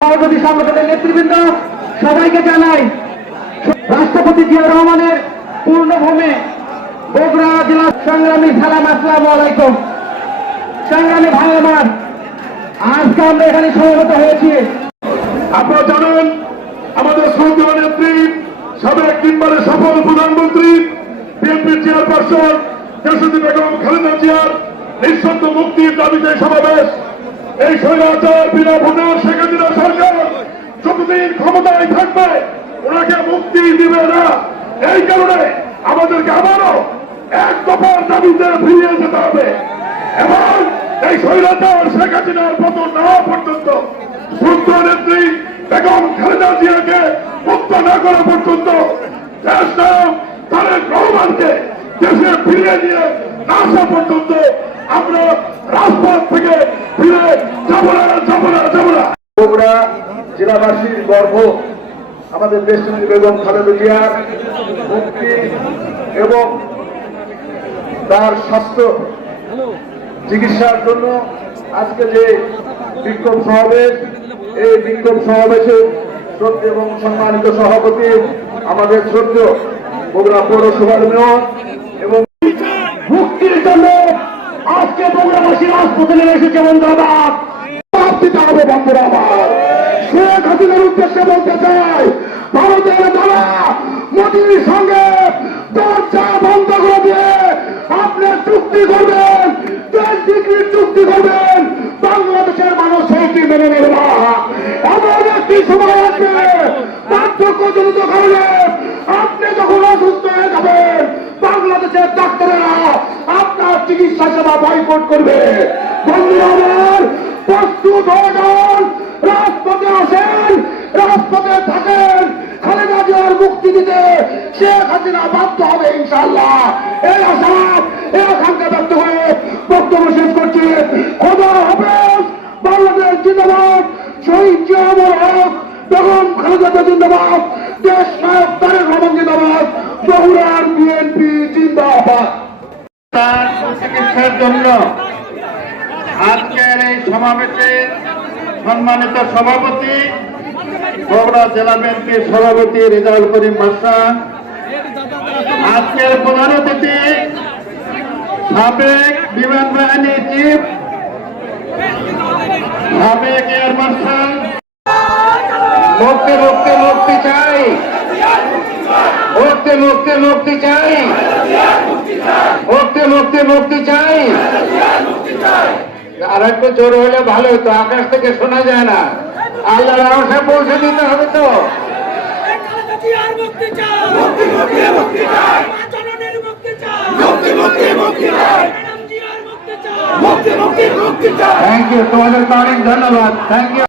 সভাপতি সংগঠনের নেতৃবৃন্দ সবাইকে জানাই রাষ্ট্রপতি জিয়া রহমানের পূর্ণভূমি বগুড়া জেলা সংগ্রামী সালাম, আসসালামু আলাইকুম। সংগ্রামী ভাই আমার, আজকে আমরা এখানে সমবেত হয়েছি। আপনারা জানেন আমাদের শ্রদ্ধেয় নেত্রী, সাবেক তিনবারের সফল প্রধানমন্ত্রী, বিএনপি চেয়ারপারসন দেশনেত্রী বেগম খালেদা জিয়ার নিঃশর্ত মুক্তির দাবিতে সমাবেশ। এই স্বৈরাচার বিনা ভোটার শেখ হাসিনা সরকার যতদিন ক্ষমতায় থাকবে ওনাকে মুক্তি দিবে না। এই কারণে আমাদেরকে আবারও এক দফার দাবিতে ফিরিয়ে যেতে হবে এবং এই স্বৈরাচার শেখ হাসিনার পতন না হওয়া পর্যন্ত, শ্রদ্ধেয় নেত্রী বেগম খালেদা জিয়াকে মুক্ত না করা পর্যন্ত দেশ নায়ক তারেক রহমানকে দেশে ফিরিয়ে দিয়ে না আসা পর্যন্ত আমরা রাজপথ থেকে ফিরে যাব না, যাব না, যাব না। বগুড়া জেলাবাসীর গর্ব আমাদের দেশনেত্রী বেগম খালেদা জিয়ার মুক্তি এবং তার স্বাস্থ্য চিকিৎসার জন্য আজকে যে বিক্ষোভ সমাবেশ, এই বিক্ষোভ সমাবেশে শ্রদ্ধেয় এবং সম্মানিত সভাপতি আমাদের শ্রদ্ধেয় বগুড়া পৌরসভার মেয়র এবং মুক্তির জন্য আজকে বগুড়াবাসী রাজপথে নেমে এসেছে। বন্ধুবাদ দিতে হবে বন্ধুরা আমার। শেখ হাসিনার উদ্দেশ্যে বলতে চাই, ভারতের দ্বারা মোদীর সঙ্গে দরজা বন্ধ করে দিয়ে আপনি চুক্তি করবেন, দেশ বিক্রির চুক্তি করবেন, বাংলাদেশের মানুষ সেইটি মেনে নেবে না। এমন একটি সময় আসবে পার্থক্যজনিত কারণে আপনি যখন অসুস্থ হয়ে যাবেন, বাংলাদেশের ডাক্তারেরা আপনার চিকিৎসা সেবা বয়কট করবে। বন্ধুরা আমার, প্রস্তুত হয়ে যান, রাজপথে আসেন, রাজপথে থাকেন। খালেদা জিয়ার মুক্তি দিতে শেখ হাসিনা বাধ্য হবে ইনশাআল্লাহ। এই আশাবাদ, এই আকাঙ্ক্ষা ব্যক্ত হয়ে বক্তব্য শেষ করছি। খোদা হাফেজ। বাংলাদেশ জিন্দাবাদ। শহীদ জিয়া অমর হক, বেগম খালেদা জিন্দাবাদ, দেশ নায়ক তারেক রহমান জিন্দাবাদ, বগুড়ার বিএনপি জিন্দাবাদ। তার চিকিৎসার জন্য আজকের এই সমাবেশে সম্মানিত সভাপতি বগুড়া জেলা বিএনপির সভাপতি রেজাউল করিম বাদশা, আজকের প্রধান অতিথি সাবেক বিমান বাহিনী চিফ, সাবেক এয়ার মার্শাল। মুক্তি মুক্তি মুক্তি চাই, মুক্তি মুক্তি মুক্তি চাই, মুক্তি মুক্তি মুক্তি চাই। আর একটু জোর হলে ভালো হতো, আকাশ থেকে শোনা যায় না। আল্লাহ রহমতে পৌঁছে দিতে হবে তো। থ্যাংক ইউ, তোমাদের অনেক ধন্যবাদ। Thank you.